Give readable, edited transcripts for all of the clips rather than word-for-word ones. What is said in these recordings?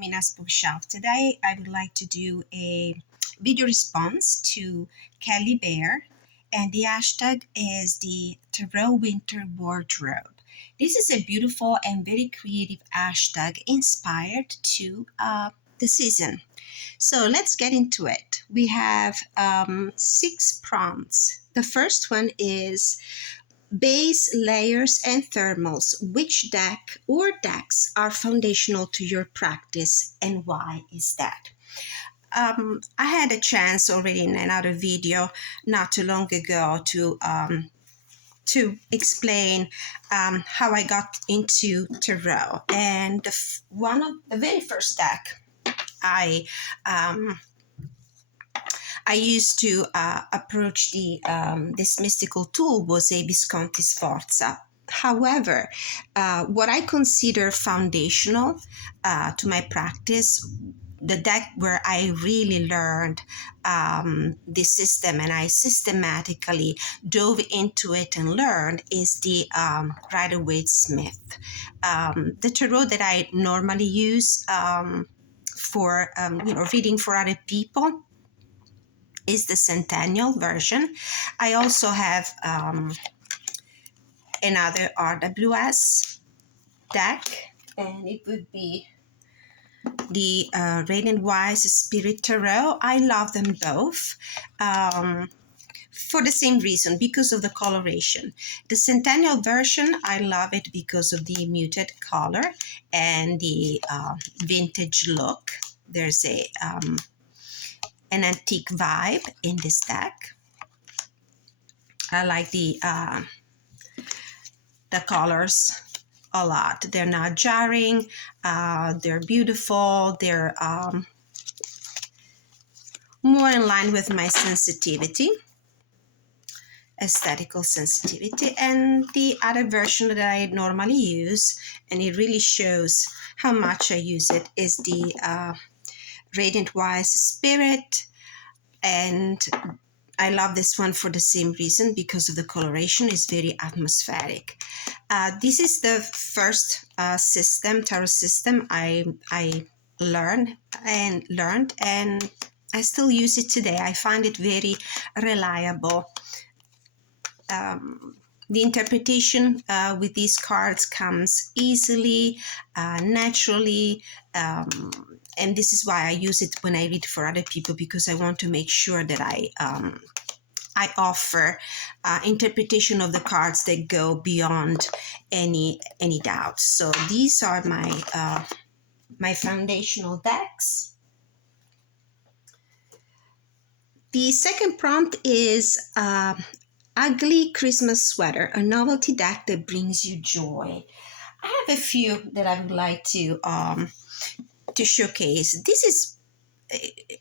Mina's bookshelf. Today I would like to do a video response to Kelly Bear, and the hashtag is the Tarot Winter Wardrobe. This is a beautiful and very creative hashtag inspired to the season. So let's get into it. We have 6 prompts. The first one is base, layers, and thermals. Which deck or decks are foundational to your practice, and why is that? I had a chance already in another video not too long ago to explain how I got into tarot, and one of the very first deck I used to approach this mystical tool was a Visconti Sforza. However, what I consider foundational to my practice, the deck where I really learned this system and I systematically dove into it and learned, is the Rider-Waite-Smith. The tarot that I normally use for reading for other people is the Centennial version. I also have another RWS deck, and it would be the Radiant Wise Spirit Tarot. I love them both for the same reason, because of the coloration. The Centennial version, I love it because of the muted color and the vintage look. There's an antique vibe in this deck. I like the colors a lot. They're not jarring. They're beautiful. They're more in line with my sensitivity, aesthetical sensitivity. And the other version that I normally use, and it really shows how much I use it, is the Radiant Wise Spirit. And I love this one for the same reason, because of the coloration is very atmospheric. This is the first tarot system I learned, and I still use it today. I find it very reliable. The interpretation with these cards comes easily, naturally, and this is why I use it when I read for other people, because I want to make sure that I offer interpretation of the cards that go beyond any doubt. So these are my foundational decks. The second prompt is Ugly Christmas Sweater, a novelty deck that brings you joy. I have a few that I would like to showcase. This is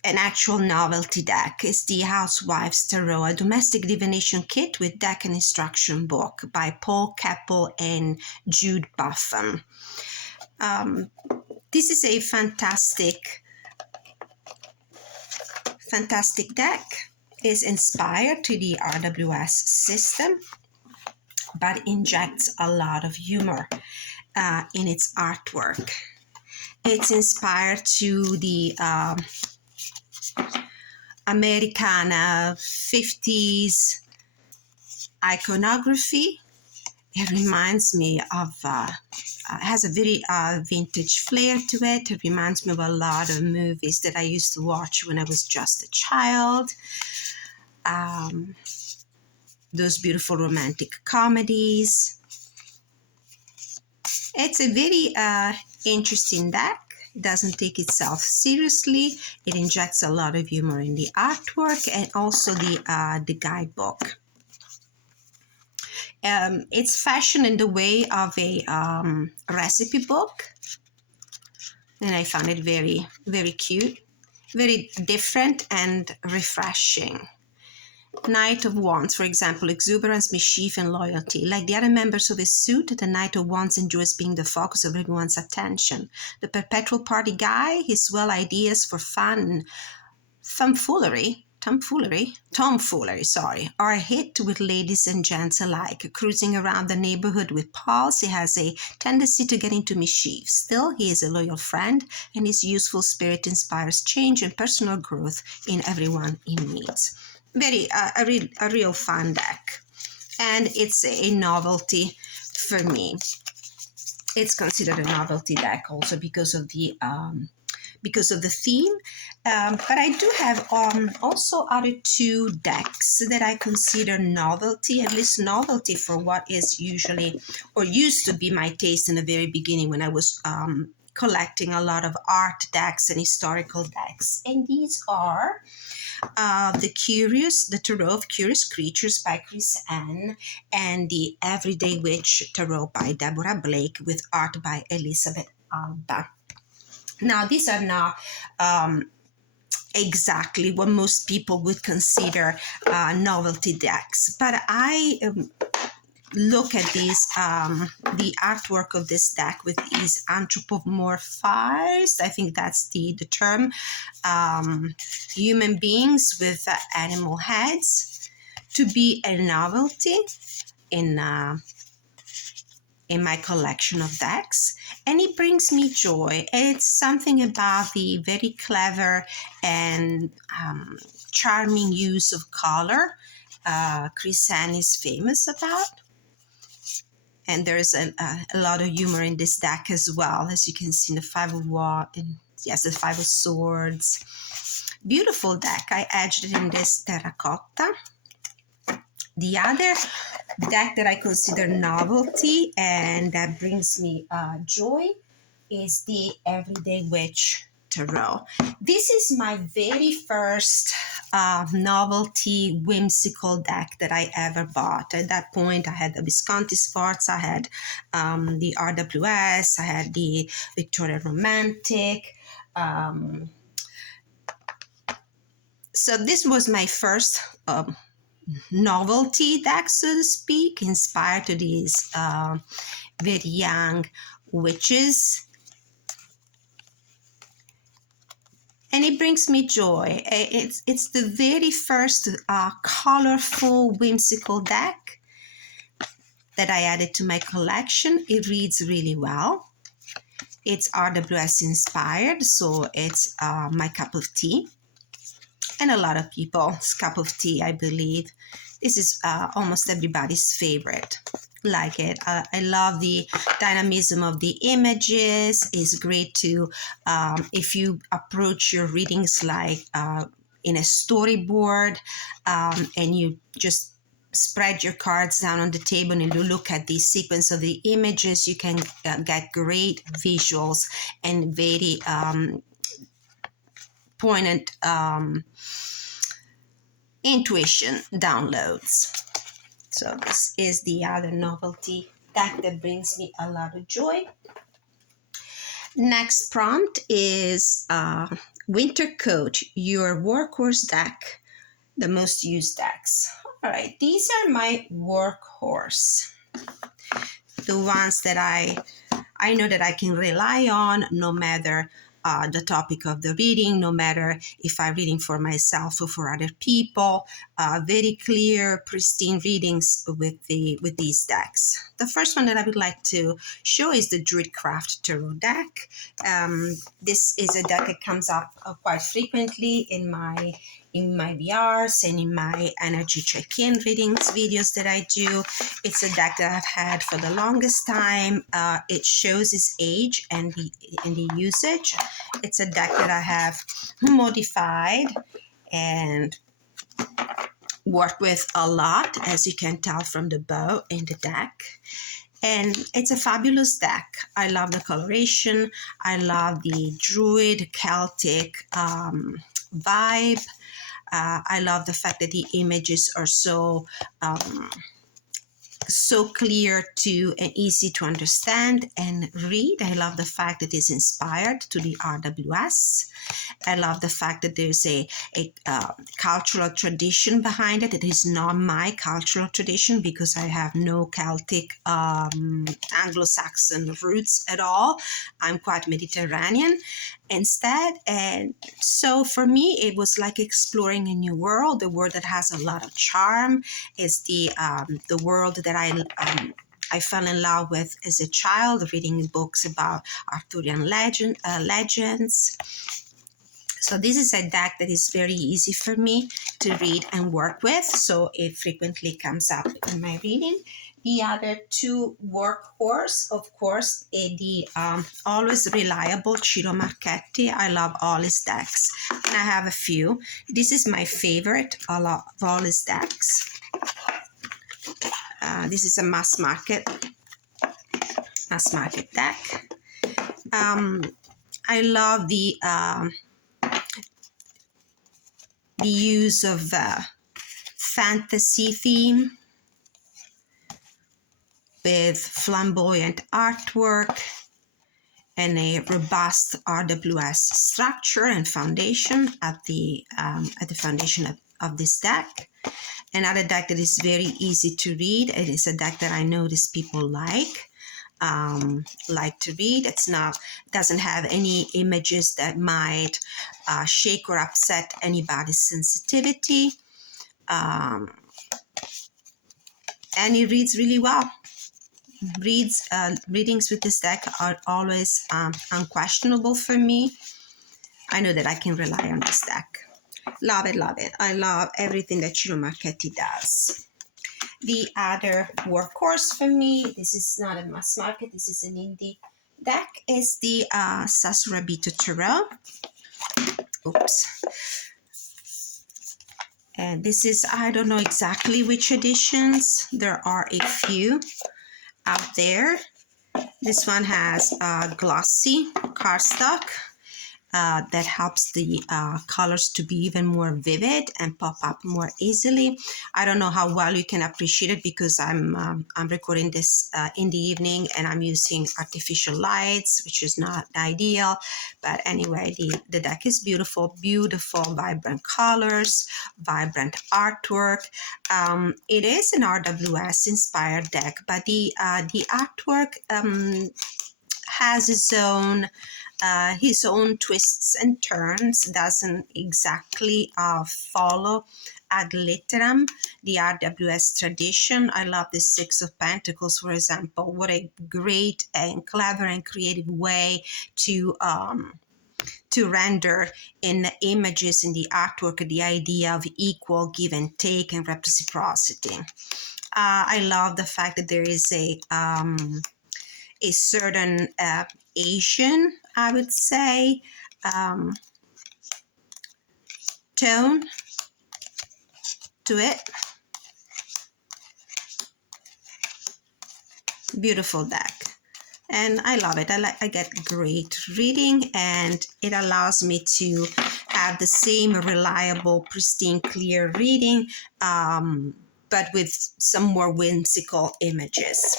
an actual novelty deck. It's the Housewife's Tarot, a domestic divination kit with deck and instruction book by Paul Keppel and Jude Buffum. This is a fantastic deck. Is inspired to the RWS system, but injects a lot of humor in its artwork. It's inspired to the Americana 50s iconography. It reminds me of, has a very vintage flair to it. It reminds me of a lot of movies that I used to watch when I was just a child. Those beautiful romantic comedies. It's a very interesting deck. It doesn't take itself seriously. It injects a lot of humor in the artwork and also the guidebook. It's fashioned in the way of a recipe book, and I found it very, very cute, very different and refreshing. Knight of Wands, for example, exuberance, mischief, and loyalty. Like the other members of his suit, the Knight of Wands enjoys being the focus of everyone's attention. The perpetual party guy, his well ideas for fun and foolery tomfoolery, are a hit with ladies and gents alike. Cruising around the neighborhood with pals, he has a tendency to get into mischief. Still, he is a loyal friend, and his youthful spirit inspires change and personal growth in everyone he meets. A real fun deck, and it's a novelty for me. It's considered a novelty deck also because of the theme. But I do have also other two decks that I consider novelty, at least novelty for what is usually or used to be my taste in the very beginning when I was collecting a lot of art decks and historical decks. And these are the Tarot of Curious Creatures by Chris Ann, and the Everyday Witch Tarot by Deborah Blake with art by Elizabeth Alba. Now, these are not exactly what most people would consider novelty decks, but I look at these, the artwork of this deck with these anthropomorphized, I think that's the term, human beings with animal heads, to be a novelty in my collection of decks, and it brings me joy. It's something about the very clever and charming use of color Chris Ann is famous about. And there's a lot of humor in this deck as well, as you can see in the the Five of Swords. Beautiful deck. I edged it in this terracotta. The other deck that I consider novelty and that brings me joy is the Everyday Witch Tarot. This is my very first novelty whimsical deck that I ever bought. At that point, I had the Visconti Sforza, I had the RWS, I had the Victorian Romantic. So this was my first novelty deck, so to speak, inspired to these very young witches. And it brings me joy. It's the very first colorful, whimsical deck that I added to my collection. It reads really well. It's RWS inspired, so it's my cup of tea. And a lot of people's cup of tea, I believe. This is almost everybody's favorite. Like it. I love the dynamism of the images. It's great to, if you approach your readings like in a storyboard and you just spread your cards down on the table and you look at the sequence of the images, you can get great visuals and very poignant intuition downloads. So this is the other novelty deck that brings me a lot of joy. Next prompt is Winter Coat, your Workhorse deck, the most used decks. All right, these are my Workhorse, the ones that I know that I can rely on no matter the topic of the reading, no matter if I'm reading for myself or for other people. Very clear, pristine readings with these decks. The first one that I would like to show is the Druidcraft Tarot deck. This is a deck that comes up quite frequently in my VRs and in my energy check-in readings videos that I do. It's a deck that I've had for the longest time. It shows its age and the usage. It's a deck that I have modified and worked with a lot, as you can tell from the bow in the deck. And it's a fabulous deck. I love the coloration. I love the Druid Celtic vibe. I love the fact that the images are so so clear to and easy to understand and read. I love the fact that it's inspired to the RWS. I love the fact that there's a cultural tradition behind it. It is not my cultural tradition because I have no Celtic Anglo-Saxon roots at all. I'm quite Mediterranean instead. And so for me, it was like exploring a new world, a world that has a lot of charm. It's the world that I fell in love with as a child, reading books about Arthurian legends. So this is a deck that is very easy for me to read and work with, so it frequently comes up in my reading. The other two, Workhorse, of course, the always reliable Ciro Marchetti. I love all his decks, and I have a few. This is my favorite of all his decks. This is a mass market deck. I love the use of fantasy theme with flamboyant artwork and a robust RWS structure and foundation at the foundation of this deck. Another deck that is very easy to read. It is a deck that I notice people like to read. Doesn't have any images that might shake or upset anybody's sensitivity, and it reads really well. Readings with this deck are always unquestionable for me. I know that I can rely on this deck. Love it, love it. I love everything that Ciro Marchetti does. The other workhorse for me, this is not a mass market, this is an indie deck, is the Sasurabito Tarot. Oops. And this is, I don't know exactly which editions. There are a few out there. This one has glossy cardstock that helps the colors to be even more vivid and pop up more easily. I don't know how well you can appreciate it because I'm recording this in the evening and I'm using artificial lights, which is not ideal. But anyway, the deck is beautiful, vibrant colors, vibrant artwork. It is an RWS inspired deck, but the artwork has his own twists and turns, doesn't exactly follow ad literam the RWS tradition. I love the Six of Pentacles, for example. What a great and clever and creative way to render in the images in the artwork the idea of equal give and take and reciprocity. I love the fact that there is a certain Asian, I would say, tone to it. Beautiful deck. And I love it. I get great reading, and it allows me to have the same reliable, pristine, clear reading, but with some more whimsical images.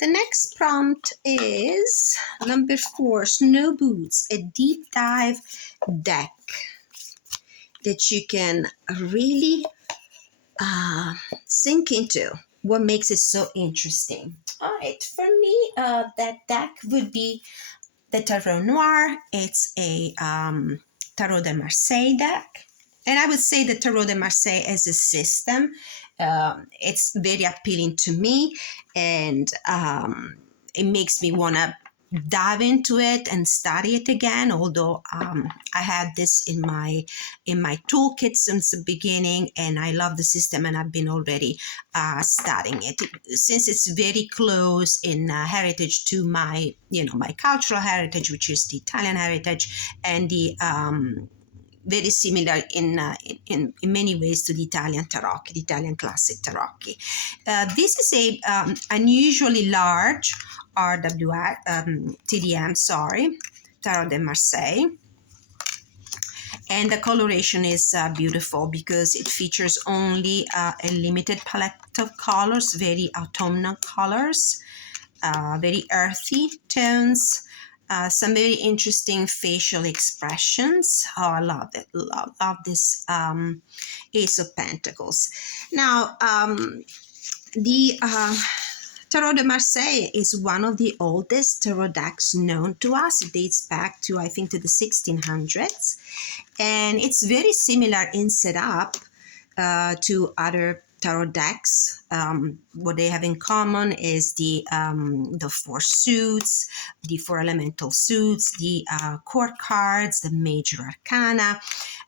The next prompt is number 4, Snow Boots, a deep dive deck that you can really sink into. What makes it so interesting? All right, for me, that deck would be the Tarot Noir. It's a Tarot de Marseille deck. And I would say the Tarot de Marseille as a system, it's very appealing to me, and it makes me want to dive into it and study it again. Although I had this in my toolkit since the beginning, and I love the system, and I've been already studying it since it's very close in heritage to my cultural heritage, which is the Italian heritage, and the very similar in many ways to the Italian tarocchi, the Italian classic tarocchi. This is a unusually large TDM, Tarot de Marseille. And the coloration is beautiful because it features only a limited palette of colors, very autumnal colors, very earthy tones, some very interesting facial expressions. Oh, I love it. Love this Ace of Pentacles. Now, the Tarot de Marseille is one of the oldest tarot decks known to us. It dates back to, I think, to the 1600s. And it's very similar in setup to other tarot decks. What they have in common is the four suits, the four elemental suits, the court cards, the major arcana.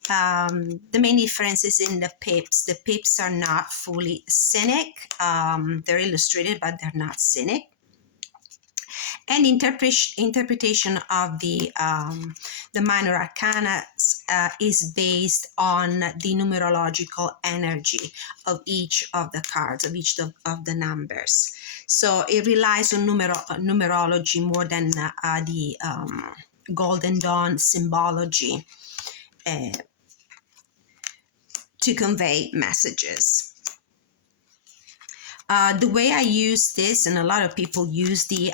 The main difference is in the pips. The pips are not fully cynic. They're illustrated, but they're not cynic. And interpretation of the minor arcana is based on the numerological energy of each of the cards, of each of the numbers. So it relies on numerology more than the Golden Dawn symbology to convey messages. The way I use this, and a lot of people use the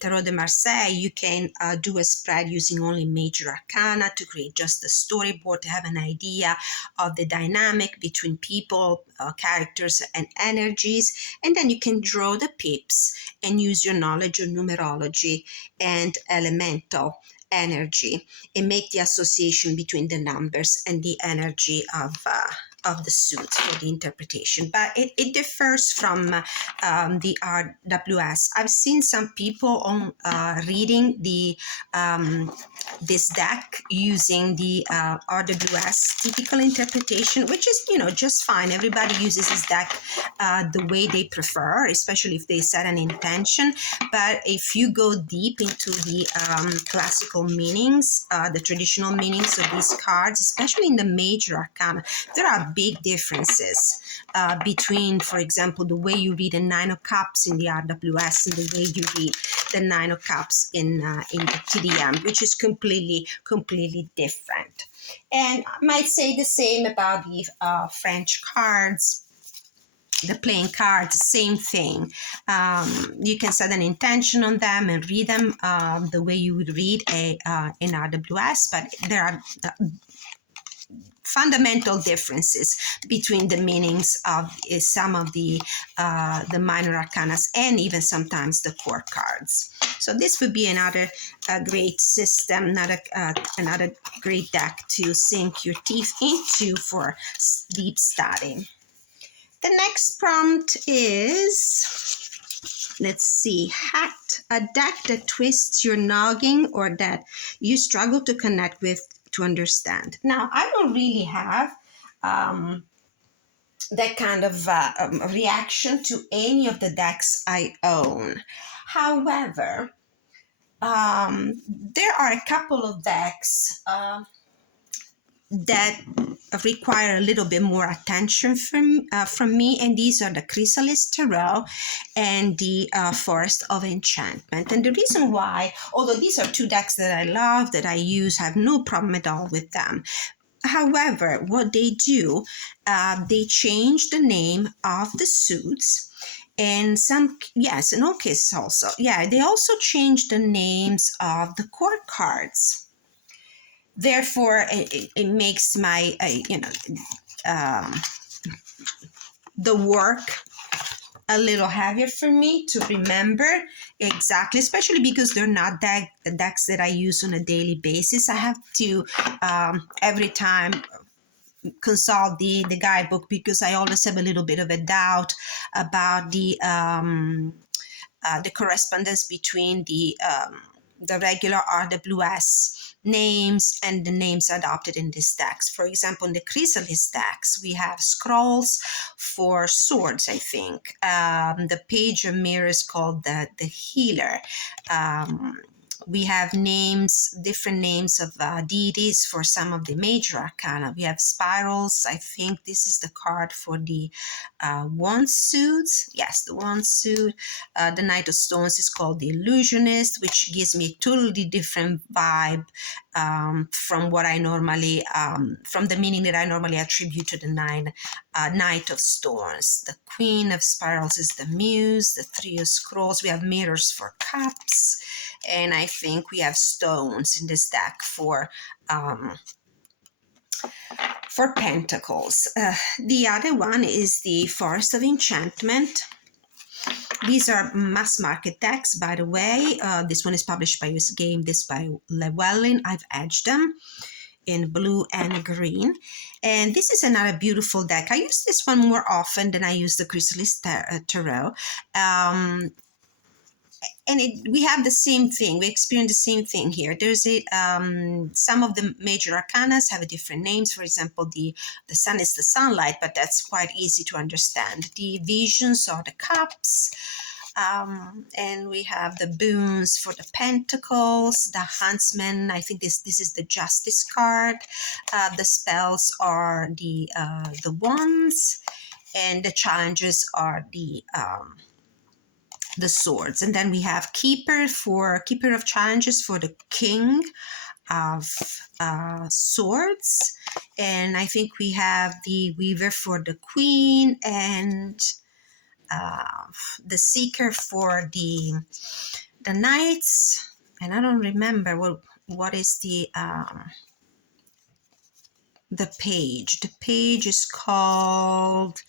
Tarot de Marseille, you can do a spread using only major arcana to create just the storyboard, to have an idea of the dynamic between people, characters, and energies. And then you can draw the pips and use your knowledge of numerology and elemental energy and make the association between the numbers and the energy of the suits for the interpretation. But it differs from the RWS. I've seen some people on reading the this deck using the RWS typical interpretation, which is, just fine. Everybody uses this deck the way they prefer, especially if they set an intention. But if you go deep into the classical meanings, the traditional meanings of these cards, especially in the major arcana, there are big differences between, for example, the way you read a Nine of Cups in the RWS and the way you read the Nine of Cups in the TDM, which is completely different. And I might say the same about the French cards. The playing cards, same thing. You can set an intention on them and read them the way you would read an RWS, but there are fundamental differences between the meanings of some of the minor arcanas and even sometimes the core cards. So this would be another great system, another great deck to sink your teeth into for deep study. The next prompt is, let's see, Hat, a deck that twists your noggin or that you struggle to connect with to understand. Now, I don't really have that kind of reaction to any of the decks I own. However, there are a couple of decks that require a little bit more attention from me, and these are the Chrysalis Tarot and the Forest of Enchantment. And the reason why, although these are two decks that I love, that I use, I have no problem at all with them. However, what they do, they change the name of the suits. And in all cases also, they also change the names of the court cards. Therefore, it makes my, the work a little heavier for me to remember exactly, especially because they're not the decks that I use on a daily basis. I have to, every time, consult the guidebook because I always have a little bit of a doubt about the correspondence between the regular RWS names and the names adopted in these decks. For example, in the Chrysalis decks, we have scrolls for swords, I think. The page of mirrors called the healer. We have names, different names of deities for some of the major arcana. We have spirals. I think this is the card for the wand suits. Yes, the wand suit. The Knight of Stones is called the Illusionist, which gives me a totally different vibe from what I normally, from the meaning that I normally attribute to the Knight of Stones. The Queen of Spirals is the Muse. The Three of Scrolls. We have mirrors for cups, and I think we have stones in this deck for pentacles. The other one is the Forest of Enchantment. These are mass market decks, by the way. This one is published by US Game, this by Llewellyn. I've edged them in blue and green. And this is another beautiful deck. I use this one more often than I use the Chrysalis Tarot. And we have the same thing. We experience the same thing here. There's some of the major arcanas have different names. For example, the sun is the sunlight, but that's quite easy to understand. The visions are the cups. And we have the boons for the pentacles, the huntsman. I think this is the justice card. The spells are the wands, and the challenges are the swords. And then we have keeper of challenges for the king of swords, and I think we have the weaver for the queen, and the seeker for the knights. And I don't remember what is the page. The page is called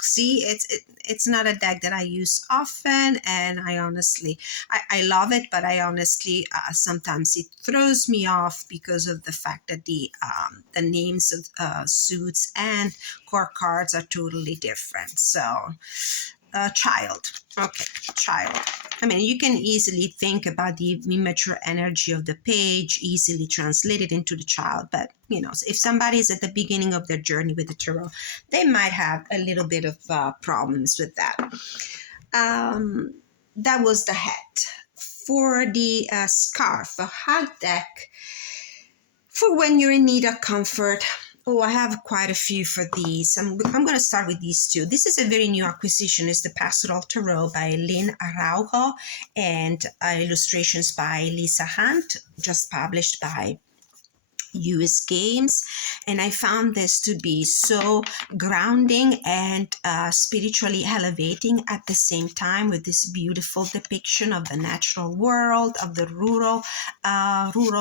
See, it's not a deck that I use often, and I honestly, I love it, but I honestly, sometimes it throws me off because of the fact that the names of suits and core cards are totally different. So, child. Okay, child. I mean, you can easily think about the immature energy of the page, easily translate it into the child. But, if somebody is at the beginning of their journey with the tarot, they might have a little bit of problems with that. That was the hat. For the scarf, a hug deck for when you're in need of comfort. Oh, I have quite a few for these. I'm going to start with these two. This is a very new acquisition. It's the Pastoral Tarot by Lynn Araujo and illustrations by Lisa Hunt, just published by US Games. And I found this to be so grounding and spiritually elevating at the same time, with this beautiful depiction of the natural world, of the rural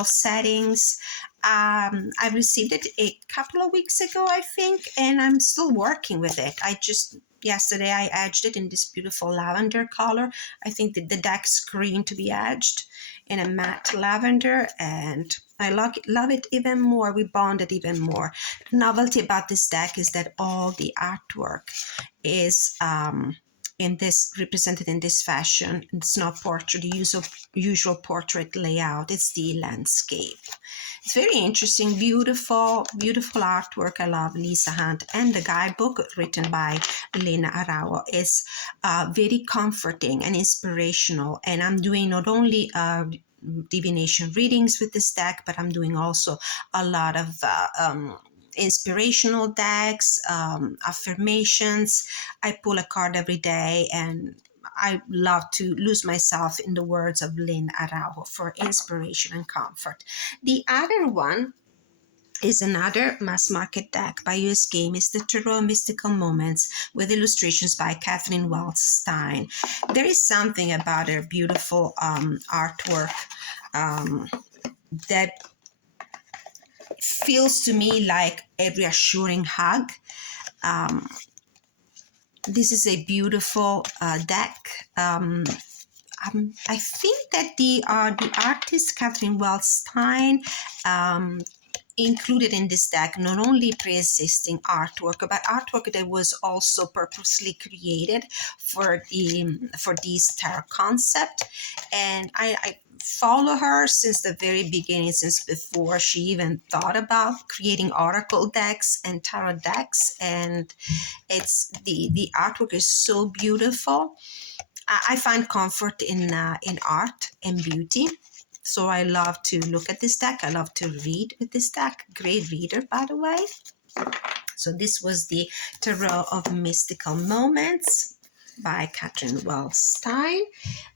settings. I received it a couple of weeks ago, I think, and I'm still working with it. Yesterday I edged it in this beautiful lavender color. I think that the deck screamed to be edged in a matte lavender, and I love it even more. We bonded even more. The novelty about this deck is that all the artwork is represented in this fashion. It's not portrait, the usual portrait layout. It's the landscape. It's very interesting, beautiful artwork. I love Lisa Hunt, and the guidebook written by Lena Araujo is very comforting and inspirational. And I'm doing not only divination readings with this deck, but I'm doing also a lot of inspirational decks, affirmations. I pull a card every day, and I love to lose myself in the words of Lynn Araujo for inspiration and comfort. The other one is another mass market deck by US Game. Is the Tarot Mystical Moments with illustrations by Kathleen Wells Stein. There is something about her beautiful artwork that feels to me like a reassuring hug. This is a beautiful deck. I think that the artist Kathleen Wells Stein included in this deck not only pre-existing artwork, but artwork that was also purposely created for this tarot concept. And I follow her since the very beginning, since before she even thought about creating oracle decks and tarot decks. And it's the artwork is so beautiful. I find comfort in art and beauty. So I love to look at this deck. I love to read with this deck. Great reader, by the way. So this was the Tarot of Mystical Moments by Catherine Wellstein.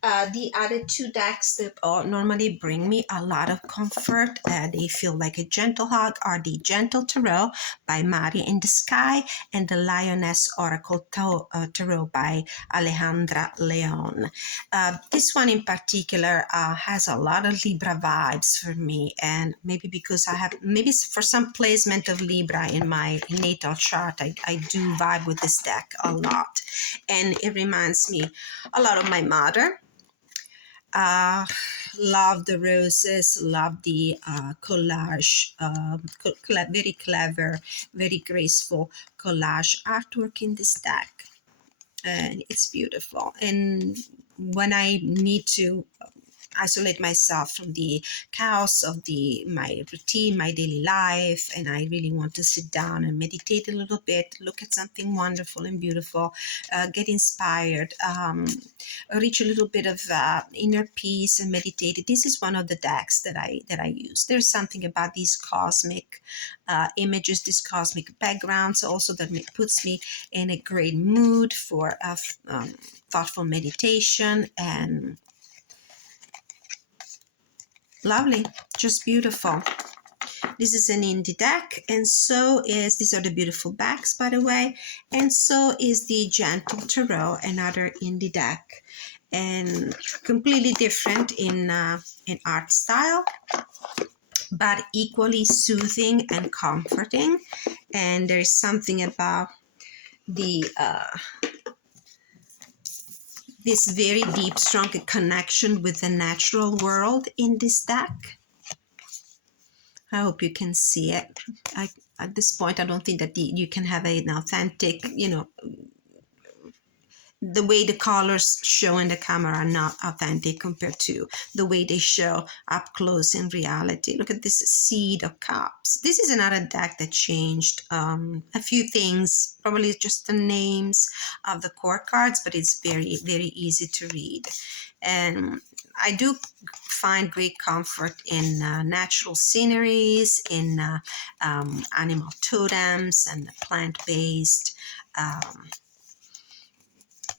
The other two decks that normally bring me a lot of comfort, they feel like a gentle hug, are the Gentle Tarot by Mari in the Sky and the Lioness Oracle Tarot by Alejandra Leon. This one in particular has a lot of Libra vibes for me, and maybe because I have, maybe for some placement of Libra in my natal chart, I do vibe with this deck a lot, and it reminds me a lot of my mother. Love the roses, love the collage, very clever, very graceful collage artwork in this deck. And it's beautiful. And when I need to isolate myself from the chaos of my routine, my daily life, and I really want to sit down and meditate a little bit, look at something wonderful and beautiful, get inspired, reach a little bit of inner peace and meditate. This is one of the decks that I use. There's something about these cosmic images, these cosmic backgrounds, also that puts me in a great mood for thoughtful meditation, and lovely, just beautiful. This is an indie deck, and so is, these are the beautiful backs, by the way, and so is the Gentle Tarot, another indie deck, and completely different in art style, but equally soothing and comforting. And there's something about the this very deep, strong connection with the natural world in this deck. I hope you can see it. At this point, I don't think that you can have an authentic, the way the colors show in the camera are not authentic compared to the way they show up close in reality. Look at this Seed of Cups. This is another deck that changed a few things, probably just the names of the core cards, but it's very, very easy to read. And I do find great comfort in natural sceneries, in animal totems and plant-based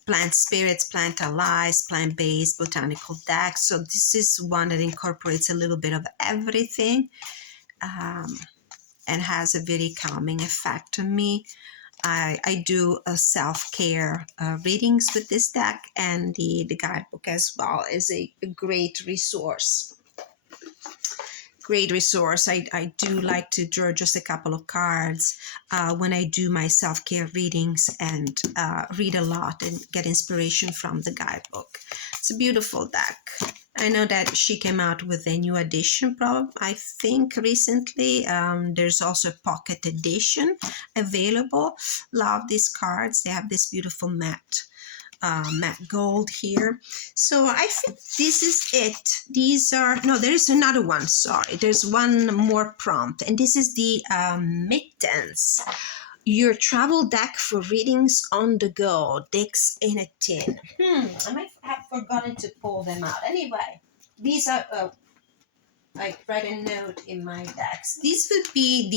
plant spirits, plant allies, plant-based botanical decks. So this is one that incorporates a little bit of everything and has a very calming effect on me. I do self-care readings with this deck, and the guidebook as well is a great resource. Great resource. I do like to draw just a couple of cards when I do my self-care readings, and read a lot and get inspiration from the guidebook. It's a beautiful deck. I know that she came out with a new edition, probably, I think, recently. There's also a pocket edition available. Love these cards. They have this beautiful matte gold here. So I think this is it. These are, no, there is another one, sorry. There's one more prompt, and this is the Mittens. Your travel deck for readings on the go. Dicks in a tin. I might have forgotten to pull them out. Anyway, these are, I read a note in my decks. These would be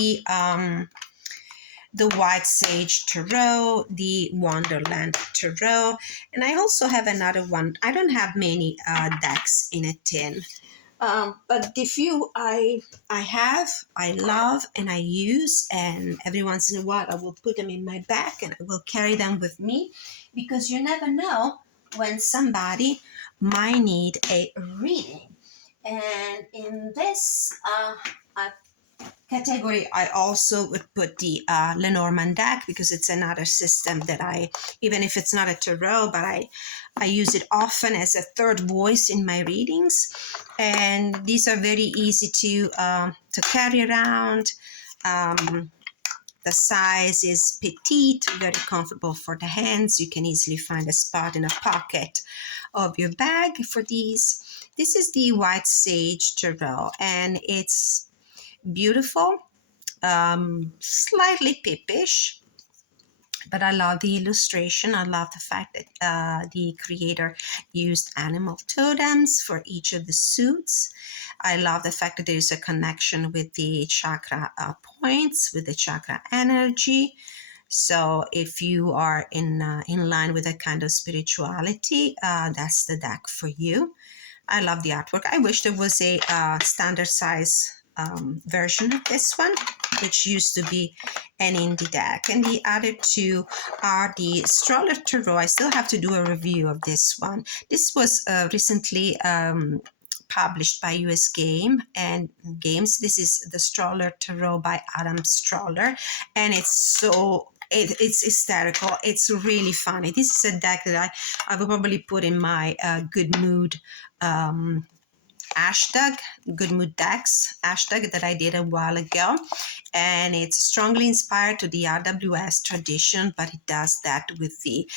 the White Sage Tarot, the Wonderland Tarot, and I also have another one. I don't have many decks in a tin, but the few I have, I love, and I use, and every once in a while I will put them in my bag and I will carry them with me, because you never know when somebody might need a reading. And in this category, I also would put the Lenormand deck, because it's another system that even if it's not a tarot, but I use it often as a third voice in my readings. And these are very easy to carry around. The size is petite, very comfortable for the hands. You can easily find a spot in a pocket of your bag for these. This is the White Sage Tarot, and it's beautiful, slightly pippish, But I love the illustration. I love the fact that the creator used animal totems for each of the suits. I love the fact that there is a connection with the chakra points, with the chakra energy. So if you are in line with that kind of spirituality, that's the deck for you. I love the artwork. I wish there was a standard size version of this one, which used to be an indie deck. And the other two are the Stroller Tarot. I still have to do a review of this one. This was recently published by US Games. This is the Stroller Tarot by Adam Stroller, and it's hysterical. It's really funny. This is a deck that I will probably put in my good mood ashtag, good mood decks ashtag that I did a while ago, and it's strongly inspired to the RWS tradition, but it does that with the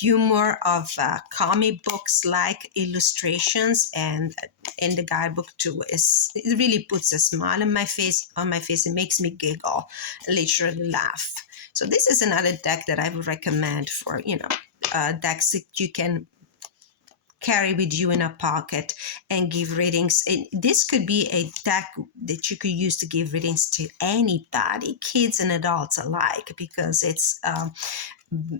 humor of comic books like illustrations, and in the guidebook too. It really puts a smile on my face. It makes me giggle, literally laugh. So this is another deck that I would recommend for decks that you can carry with you in a pocket and give readings. This could be a deck that you could use to give readings to anybody, kids and adults alike, because it's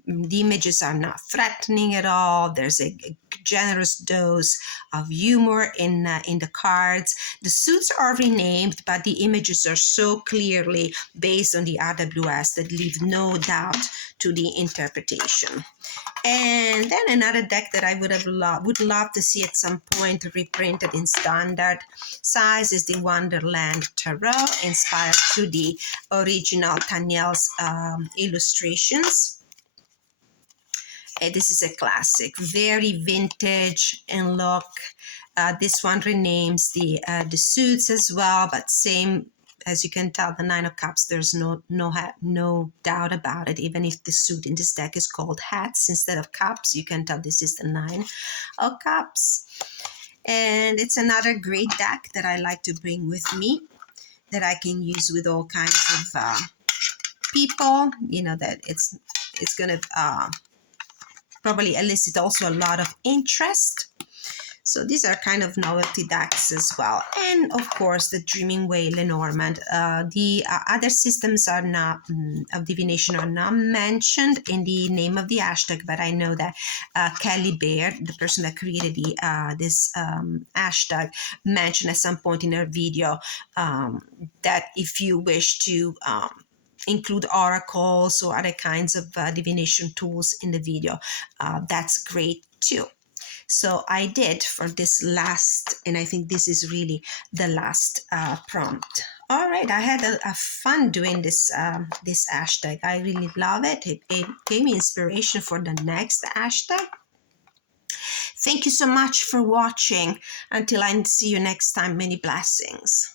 the images are not threatening at all. There's a generous dose of humor in the cards. The suits are renamed, but the images are so clearly based on the RWS that leave no doubt to the interpretation. And then another deck that I would love to see at some point reprinted in standard size is the Wonderland Tarot, inspired to the original Taniel's illustrations. This is a classic, very vintage in look. This one renames the suits as well, but same. As you can tell, the Nine of Cups, there's no doubt about it. Even if the suit in this deck is called hats instead of cups, you can tell this is the Nine of Cups. And it's another great deck that I like to bring with me, that I can use with all kinds of people. That it's going to probably elicit also a lot of interest. So these are kind of novelty decks as well. And of course, the Dreaming Way Lenormand. The other systems are not of divination are not mentioned in the name of the hashtag, but I know that Kelly Baird, the person that created this hashtag, mentioned at some point in her video that if you wish to include oracles or other kinds of divination tools in the video, that's great too. So I did for this last, and I think this is really the last prompt. All right, I had a fun doing this hashtag. I really love it. It gave me inspiration for the next hashtag. Thank you so much for watching. Until I see you next time, many blessings.